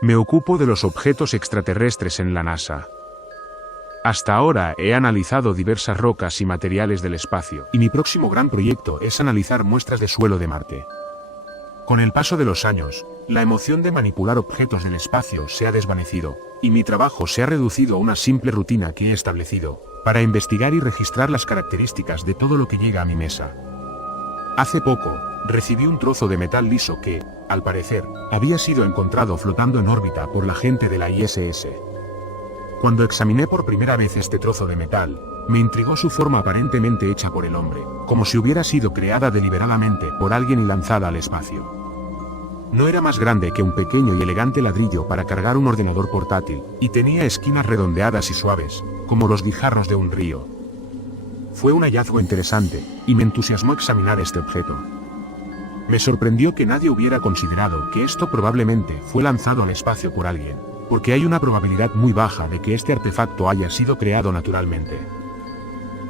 Me ocupo de los objetos extraterrestres en la NASA. Hasta ahora he analizado diversas rocas y materiales del espacio, y mi próximo gran proyecto es analizar muestras de suelo de Marte. Con el paso de los años, la emoción de manipular objetos del espacio se ha desvanecido, y mi trabajo se ha reducido a una simple rutina que he establecido, para investigar y registrar las características de todo lo que llega a mi mesa. Hace poco, recibí un trozo de metal liso que, al parecer, había sido encontrado flotando en órbita por la gente de la ISS. Cuando examiné por primera vez este trozo de metal, me intrigó su forma aparentemente hecha por el hombre, como si hubiera sido creada deliberadamente por alguien y lanzada al espacio. No era más grande que un pequeño y elegante ladrillo para cargar un ordenador portátil, y tenía esquinas redondeadas y suaves, como los guijarros de un río. Fue un hallazgo interesante, y me entusiasmó examinar este objeto. Me sorprendió que nadie hubiera considerado que esto probablemente fue lanzado al espacio por alguien, porque hay una probabilidad muy baja de que este artefacto haya sido creado naturalmente.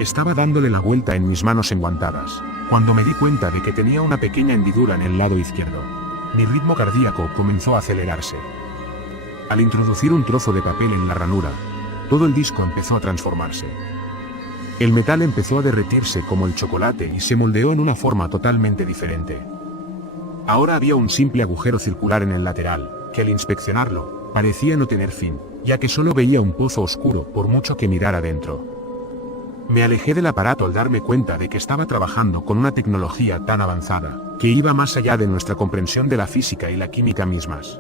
Estaba dándole la vuelta en mis manos enguantadas, cuando me di cuenta de que tenía una pequeña hendidura en el lado izquierdo. Mi ritmo cardíaco comenzó a acelerarse. Al introducir un trozo de papel en la ranura, todo el disco empezó a transformarse. El metal empezó a derretirse como el chocolate y se moldeó en una forma totalmente diferente. Ahora había un simple agujero circular en el lateral, que al inspeccionarlo, parecía no tener fin, ya que solo veía un pozo oscuro por mucho que mirara dentro. Me alejé del aparato al darme cuenta de que estaba trabajando con una tecnología tan avanzada, que iba más allá de nuestra comprensión de la física y la química mismas.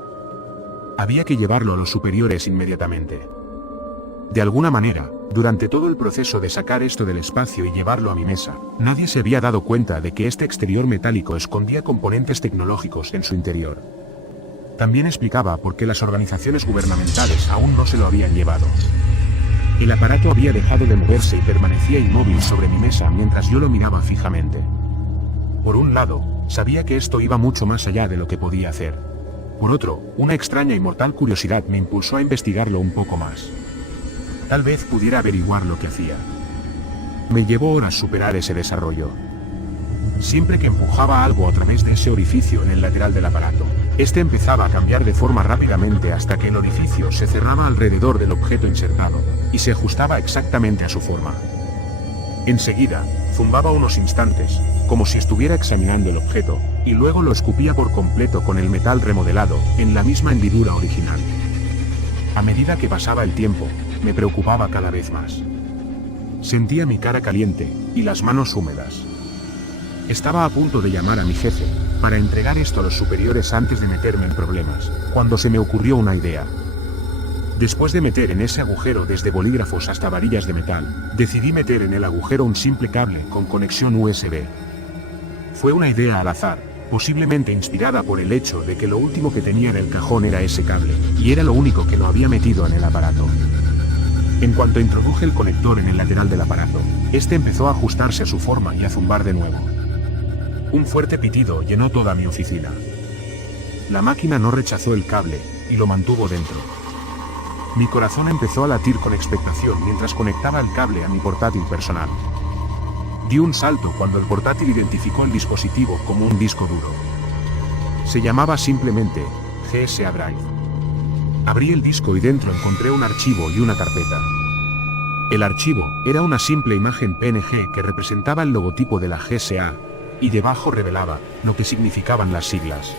Había que llevarlo a los superiores inmediatamente. De alguna manera, durante todo el proceso de sacar esto del espacio y llevarlo a mi mesa, nadie se había dado cuenta de que este exterior metálico escondía componentes tecnológicos en su interior. También explicaba por qué las organizaciones gubernamentales aún no se lo habían llevado. El aparato había dejado de moverse y permanecía inmóvil sobre mi mesa mientras yo lo miraba fijamente. Por un lado, sabía que esto iba mucho más allá de lo que podía hacer. Por otro, una extraña y mortal curiosidad me impulsó a investigarlo un poco más. Tal vez pudiera averiguar lo que hacía. Me llevó horas superar ese desarrollo. Siempre que empujaba algo a través de ese orificio en el lateral del aparato, este empezaba a cambiar de forma rápidamente hasta que el orificio se cerraba alrededor del objeto insertado, y se ajustaba exactamente a su forma. Enseguida, zumbaba unos instantes, como si estuviera examinando el objeto, y luego lo escupía por completo con el metal remodelado, en la misma hendidura original. A medida que pasaba el tiempo, me preocupaba cada vez más. Sentía mi cara caliente, y las manos húmedas. Estaba a punto de llamar a mi jefe, para entregar esto a los superiores antes de meterme en problemas, cuando se me ocurrió una idea. Después de meter en ese agujero desde bolígrafos hasta varillas de metal, decidí meter en el agujero un simple cable con conexión USB. Fue una idea al azar, posiblemente inspirada por el hecho de que lo último que tenía en el cajón era ese cable, y era lo único que no había metido en el aparato. En cuanto introduje el conector en el lateral del aparato, este empezó a ajustarse a su forma y a zumbar de nuevo. Un fuerte pitido llenó toda mi oficina. La máquina no rechazó el cable, y lo mantuvo dentro. Mi corazón empezó a latir con expectación mientras conectaba el cable a mi portátil personal. Di un salto cuando el portátil identificó el dispositivo como un disco duro. Se llamaba simplemente GSA Drive. Abrí el disco y dentro encontré un archivo y una carpeta. El archivo era una simple imagen PNG que representaba el logotipo de la GSA, y debajo revelaba lo que significaban las siglas.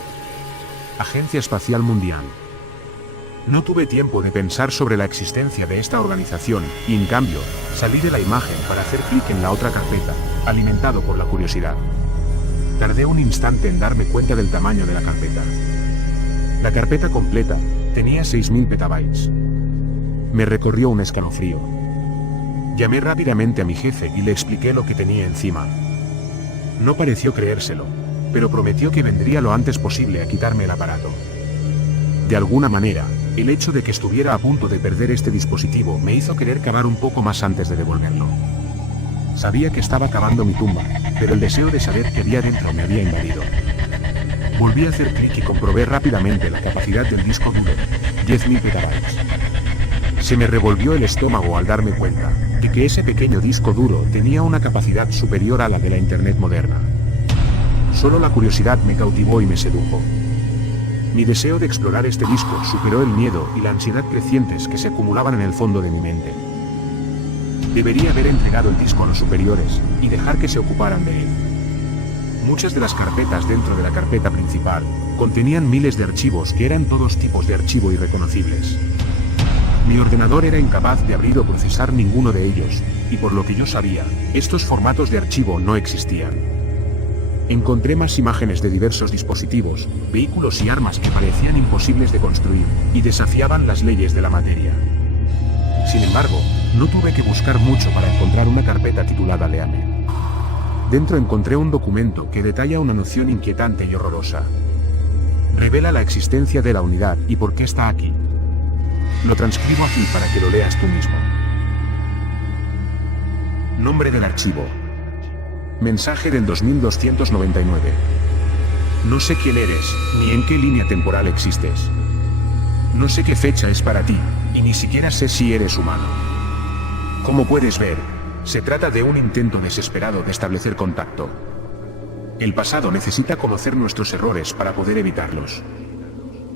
Agencia Espacial Mundial. No tuve tiempo de pensar sobre la existencia de esta organización, y en cambio, salí de la imagen para hacer clic en la otra carpeta, alimentado por la curiosidad. Tardé un instante en darme cuenta del tamaño de la carpeta. La carpeta completa tenía 6000 petabytes. Me recorrió un escalofrío. Llamé rápidamente a mi jefe y le expliqué lo que tenía encima. No pareció creérselo, pero prometió que vendría lo antes posible a quitarme el aparato. De alguna manera, el hecho de que estuviera a punto de perder este dispositivo me hizo querer cavar un poco más antes de devolverlo. Sabía que estaba cavando mi tumba, pero el deseo de saber qué había dentro me había invadido. Volví a hacer clic y comprobé rápidamente la capacidad del disco duro, 10.000 petabytes. Se me revolvió el estómago al darme cuenta de que ese pequeño disco duro tenía una capacidad superior a la de la Internet moderna. Solo la curiosidad me cautivó y me sedujo. Mi deseo de explorar este disco superó el miedo y la ansiedad crecientes que se acumulaban en el fondo de mi mente. Debería haber entregado el disco a los superiores y dejar que se ocuparan de él. Muchas de las carpetas dentro de la carpeta principal contenían miles de archivos que eran todos tipos de archivo irreconocibles. Mi ordenador era incapaz de abrir o procesar ninguno de ellos, y por lo que yo sabía, estos formatos de archivo no existían. Encontré más imágenes de diversos dispositivos, vehículos y armas que parecían imposibles de construir, y desafiaban las leyes de la materia. Sin embargo, no tuve que buscar mucho para encontrar una carpeta titulada Léame. Dentro encontré un documento que detalla una noción inquietante y horrorosa. Revela la existencia de la unidad y por qué está aquí. Lo transcribo aquí para que lo leas tú mismo. Nombre del archivo. Mensaje del 2299. No sé quién eres, ni en qué línea temporal existes. No sé qué fecha es para ti, y ni siquiera sé si eres humano. Como puedes ver, se trata de un intento desesperado de establecer contacto. El pasado necesita conocer nuestros errores para poder evitarlos.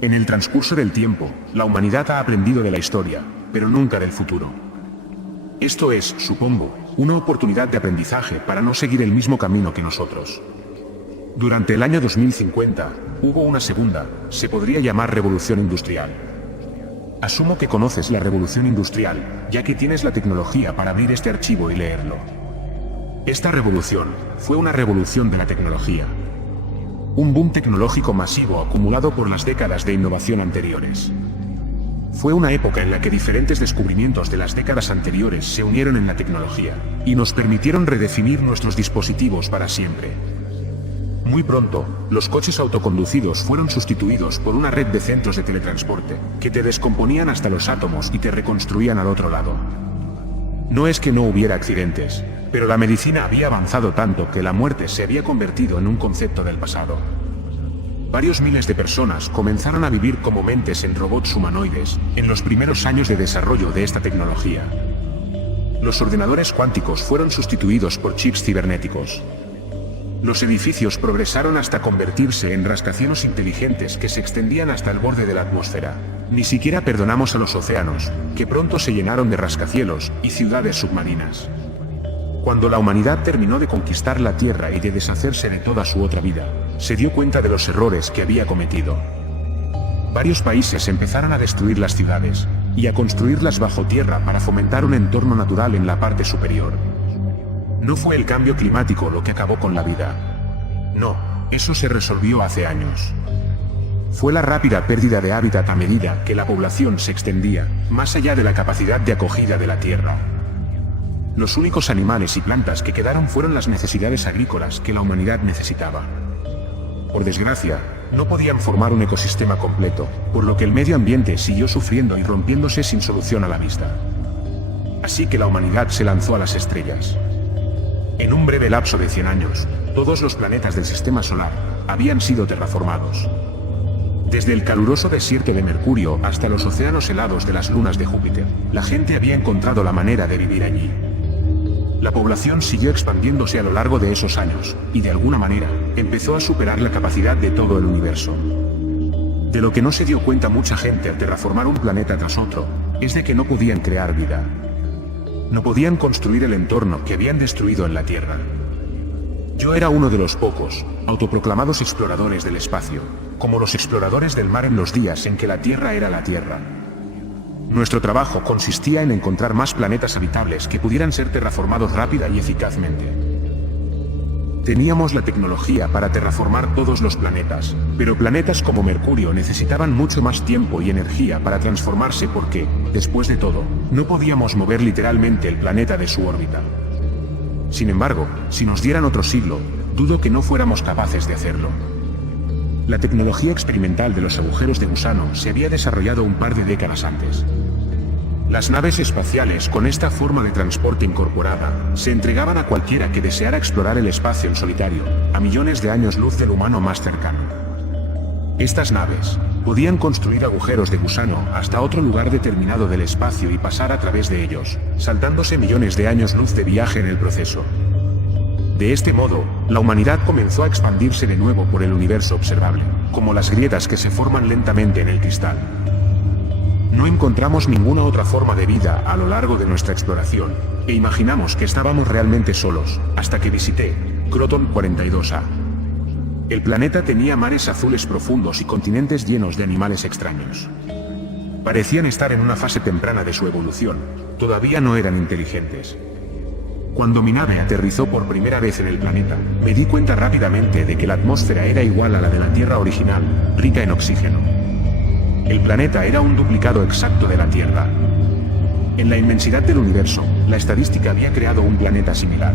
En el transcurso del tiempo, la humanidad ha aprendido de la historia, pero nunca del futuro. Esto es, supongo, una oportunidad de aprendizaje para no seguir el mismo camino que nosotros. Durante el año 2050, hubo una segunda, se podría llamar revolución industrial. Asumo que conoces la revolución industrial, ya que tienes la tecnología para abrir este archivo y leerlo. Esta revolución fue una revolución de la tecnología. Un boom tecnológico masivo acumulado por las décadas de innovación anteriores. Fue una época en la que diferentes descubrimientos de las décadas anteriores se unieron en la tecnología, y nos permitieron redefinir nuestros dispositivos para siempre. Muy pronto, los coches autoconducidos fueron sustituidos por una red de centros de teletransporte, que te descomponían hasta los átomos y te reconstruían al otro lado. No es que no hubiera accidentes, pero la medicina había avanzado tanto que la muerte se había convertido en un concepto del pasado. Varios miles de personas comenzaron a vivir como mentes en robots humanoides, en los primeros años de desarrollo de esta tecnología. Los ordenadores cuánticos fueron sustituidos por chips cibernéticos. Los edificios progresaron hasta convertirse en rascacielos inteligentes que se extendían hasta el borde de la atmósfera. Ni siquiera perdonamos a los océanos, que pronto se llenaron de rascacielos y ciudades submarinas. Cuando la humanidad terminó de conquistar la Tierra y de deshacerse de toda su otra vida, se dio cuenta de los errores que había cometido. Varios países empezaron a destruir las ciudades y a construirlas bajo tierra para fomentar un entorno natural en la parte superior. No fue el cambio climático lo que acabó con la vida. No, eso se resolvió hace años. Fue la rápida pérdida de hábitat a medida que la población se extendía, más allá de la capacidad de acogida de la Tierra. Los únicos animales y plantas que quedaron fueron las necesidades agrícolas que la humanidad necesitaba. Por desgracia, no podían formar un ecosistema completo, por lo que el medio ambiente siguió sufriendo y rompiéndose sin solución a la vista. Así que la humanidad se lanzó a las estrellas. En un breve lapso de 100 años, todos los planetas del sistema solar habían sido terraformados. Desde el caluroso desierto de Mercurio hasta los océanos helados de las lunas de Júpiter, la gente había encontrado la manera de vivir allí. La población siguió expandiéndose a lo largo de esos años, y de alguna manera, empezó a superar la capacidad de todo el universo. De lo que no se dio cuenta mucha gente al terraformar un planeta tras otro, es de que no podían crear vida. No podían construir el entorno que habían destruido en la Tierra. Yo era uno de los pocos, autoproclamados exploradores del espacio, como los exploradores del mar en los días en que la Tierra era la Tierra. Nuestro trabajo consistía en encontrar más planetas habitables que pudieran ser terraformados rápida y eficazmente. Teníamos la tecnología para terraformar todos los planetas, pero planetas como Mercurio necesitaban mucho más tiempo y energía para transformarse porque, después de todo, no podíamos mover literalmente el planeta de su órbita. Sin embargo, si nos dieran otro siglo, dudo que no fuéramos capaces de hacerlo. La tecnología experimental de los agujeros de gusano se había desarrollado un par de décadas antes. Las naves espaciales con esta forma de transporte incorporada se entregaban a cualquiera que deseara explorar el espacio en solitario, a millones de años luz del humano más cercano. Estas naves podían construir agujeros de gusano hasta otro lugar determinado del espacio y pasar a través de ellos, saltándose millones de años luz de viaje en el proceso. De este modo, la humanidad comenzó a expandirse de nuevo por el universo observable, como las grietas que se forman lentamente en el cristal. No encontramos ninguna otra forma de vida a lo largo de nuestra exploración, e imaginamos que estábamos realmente solos, hasta que visité Croton 42A. El planeta tenía mares azules profundos y continentes llenos de animales extraños. Parecían estar en una fase temprana de su evolución, todavía no eran inteligentes. Cuando mi nave aterrizó por primera vez en el planeta, me di cuenta rápidamente de que la atmósfera era igual a la de la Tierra original, rica en oxígeno. El planeta era un duplicado exacto de la Tierra. En la inmensidad del universo, la estadística había creado un planeta similar.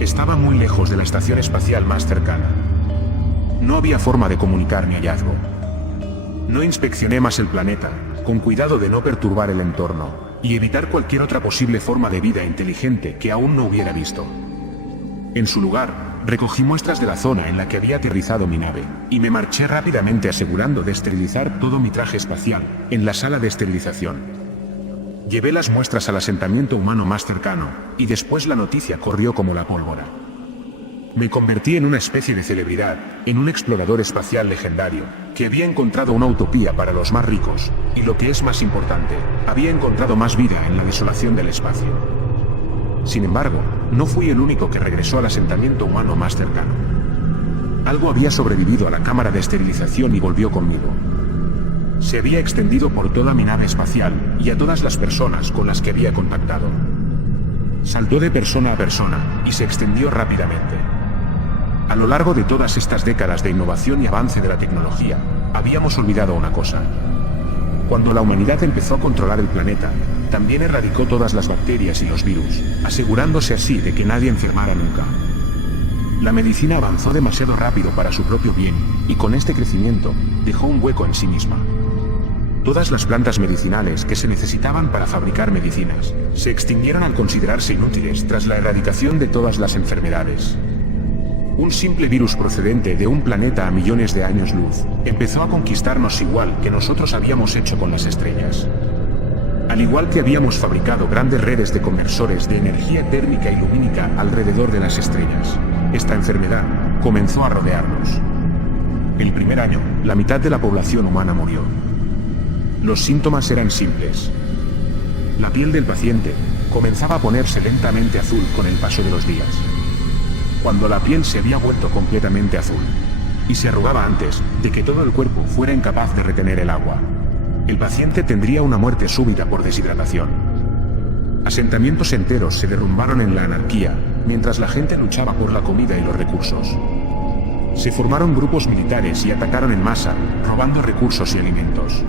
Estaba muy lejos de la estación espacial más cercana. No había forma de comunicar mi hallazgo. No inspeccioné más el planeta, con cuidado de no perturbar el entorno y evitar cualquier otra posible forma de vida inteligente que aún no hubiera visto. En su lugar, recogí muestras de la zona en la que había aterrizado mi nave, y me marché rápidamente asegurando de esterilizar todo mi traje espacial, en la sala de esterilización. Llevé las muestras al asentamiento humano más cercano, y después la noticia corrió como la pólvora. Me convertí en una especie de celebridad, en un explorador espacial legendario, que había encontrado una utopía para los más ricos, y lo que es más importante, había encontrado más vida en la desolación del espacio. Sin embargo, no fui el único que regresó al asentamiento humano más cercano. Algo había sobrevivido a la cámara de esterilización y volvió conmigo. Se había extendido por toda mi nave espacial y a todas las personas con las que había contactado. Saltó de persona a persona y se extendió rápidamente. A lo largo de todas estas décadas de innovación y avance de la tecnología, habíamos olvidado una cosa. Cuando la humanidad empezó a controlar el planeta, también erradicó todas las bacterias y los virus, asegurándose así de que nadie enfermara nunca. La medicina avanzó demasiado rápido para su propio bien, y con este crecimiento, dejó un hueco en sí misma. Todas las plantas medicinales que se necesitaban para fabricar medicinas, se extinguieron al considerarse inútiles tras la erradicación de todas las enfermedades. Un simple virus procedente de un planeta a millones de años luz, empezó a conquistarnos igual que nosotros habíamos hecho con las estrellas. Al igual que habíamos fabricado grandes redes de conversores de energía térmica y lumínica alrededor de las estrellas, esta enfermedad comenzó a rodearnos. El primer año, la mitad de la población humana murió. Los síntomas eran simples. La piel del paciente comenzaba a ponerse lentamente azul con el paso de los días. Cuando la piel se había vuelto completamente azul, y se arrugaba antes de que todo el cuerpo fuera incapaz de retener el agua, el paciente tendría una muerte súbita por deshidratación. Asentamientos enteros se derrumbaron en la anarquía, mientras la gente luchaba por la comida y los recursos. Se formaron grupos militares y atacaron en masa, robando recursos y alimentos.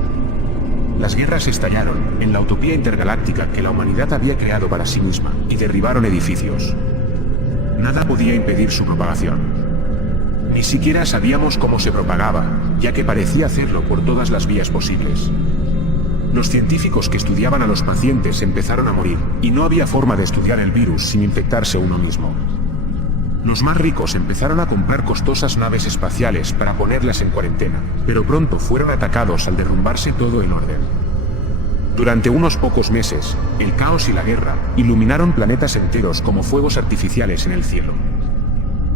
Las guerras estallaron en la utopía intergaláctica que la humanidad había creado para sí misma, y derribaron edificios. Nada podía impedir su propagación. Ni siquiera sabíamos cómo se propagaba, ya que parecía hacerlo por todas las vías posibles. Los científicos que estudiaban a los pacientes empezaron a morir, y no había forma de estudiar el virus sin infectarse uno mismo. Los más ricos empezaron a comprar costosas naves espaciales para ponerlas en cuarentena, pero pronto fueron atacados al derrumbarse todo el orden. Durante unos pocos meses, el caos y la guerra iluminaron planetas enteros como fuegos artificiales en el cielo.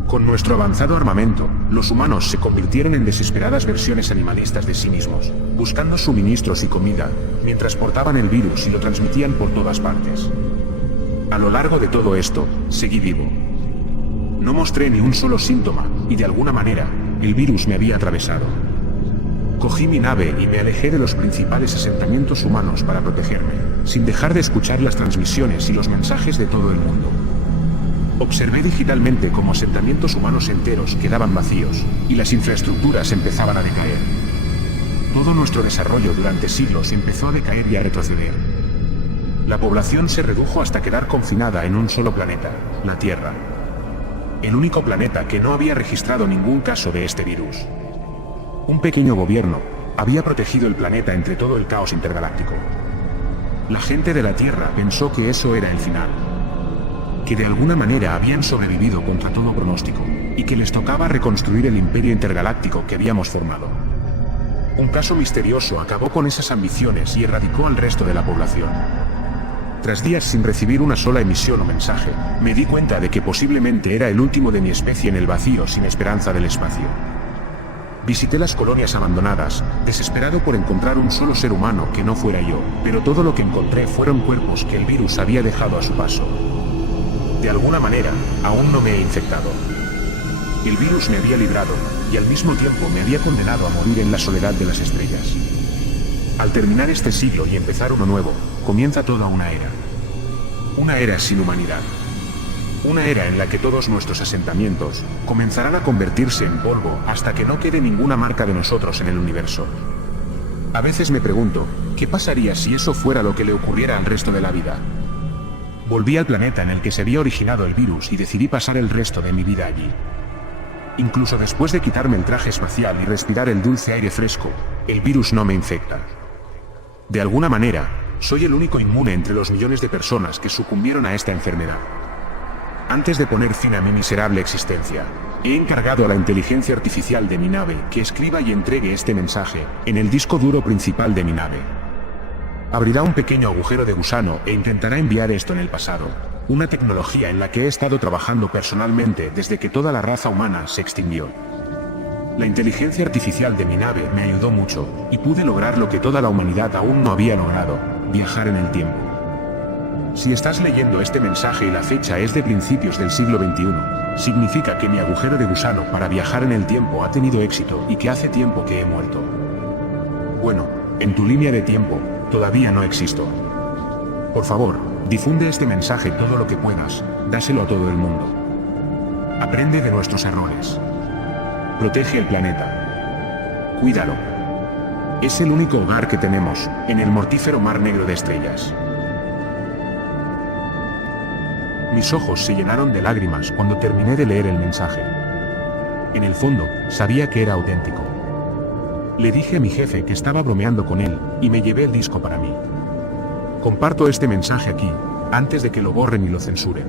Con nuestro avanzado armamento, los humanos se convirtieron en desesperadas versiones animalistas de sí mismos, buscando suministros y comida, mientras portaban el virus y lo transmitían por todas partes. A lo largo de todo esto, seguí vivo. No mostré ni un solo síntoma, y de alguna manera, el virus me había atravesado. Cogí mi nave y me alejé de los principales asentamientos humanos para protegerme, sin dejar de escuchar las transmisiones y los mensajes de todo el mundo. Observé digitalmente cómo asentamientos humanos enteros quedaban vacíos, y las infraestructuras empezaban a decaer. Todo nuestro desarrollo durante siglos empezó a decaer y a retroceder. La población se redujo hasta quedar confinada en un solo planeta, la Tierra. El único planeta que no había registrado ningún caso de este virus. Un pequeño gobierno había protegido el planeta entre todo el caos intergaláctico. La gente de la Tierra pensó que eso era el final, que de alguna manera habían sobrevivido contra todo pronóstico, y que les tocaba reconstruir el imperio intergaláctico que habíamos formado. Un caso misterioso acabó con esas ambiciones y erradicó al resto de la población. Tras días sin recibir una sola emisión o mensaje, me di cuenta de que posiblemente era el último de mi especie en el vacío sin esperanza del espacio. Visité las colonias abandonadas, desesperado por encontrar un solo ser humano que no fuera yo, pero todo lo que encontré fueron cuerpos que el virus había dejado a su paso. De alguna manera, aún no me he infectado. El virus me había librado, y al mismo tiempo me había condenado a morir en la soledad de las estrellas. Al terminar este siglo y empezar uno nuevo, comienza toda una era. Una era sin humanidad. Una era en la que todos nuestros asentamientos comenzarán a convertirse en polvo hasta que no quede ninguna marca de nosotros en el universo. A veces me pregunto, ¿qué pasaría si eso fuera lo que le ocurriera al resto de la vida? Volví al planeta en el que se había originado el virus y decidí pasar el resto de mi vida allí. Incluso después de quitarme el traje espacial y respirar el dulce aire fresco, el virus no me infecta. De alguna manera, soy el único inmune entre los millones de personas que sucumbieron a esta enfermedad. Antes de poner fin a mi miserable existencia, he encargado a la inteligencia artificial de mi nave que escriba y entregue este mensaje en el disco duro principal de mi nave. Abrirá un pequeño agujero de gusano e intentará enviar esto en el pasado, una tecnología en la que he estado trabajando personalmente desde que toda la raza humana se extinguió. La inteligencia artificial de mi nave me ayudó mucho, y pude lograr lo que toda la humanidad aún no había logrado: viajar en el tiempo. Si estás leyendo este mensaje y la fecha es de principios del siglo XXI, significa que mi agujero de gusano para viajar en el tiempo ha tenido éxito y que hace tiempo que he muerto. Bueno, en tu línea de tiempo, todavía no existo. Por favor, difunde este mensaje todo lo que puedas, dáselo a todo el mundo. Aprende de nuestros errores. Protege el planeta. Cuídalo. Es el único hogar que tenemos, en el mortífero mar negro de estrellas. Mis ojos se llenaron de lágrimas cuando terminé de leer el mensaje. En el fondo, sabía que era auténtico. Le dije a mi jefe que estaba bromeando con él, y me llevé el disco para mí. Comparto este mensaje aquí, antes de que lo borren y lo censuren.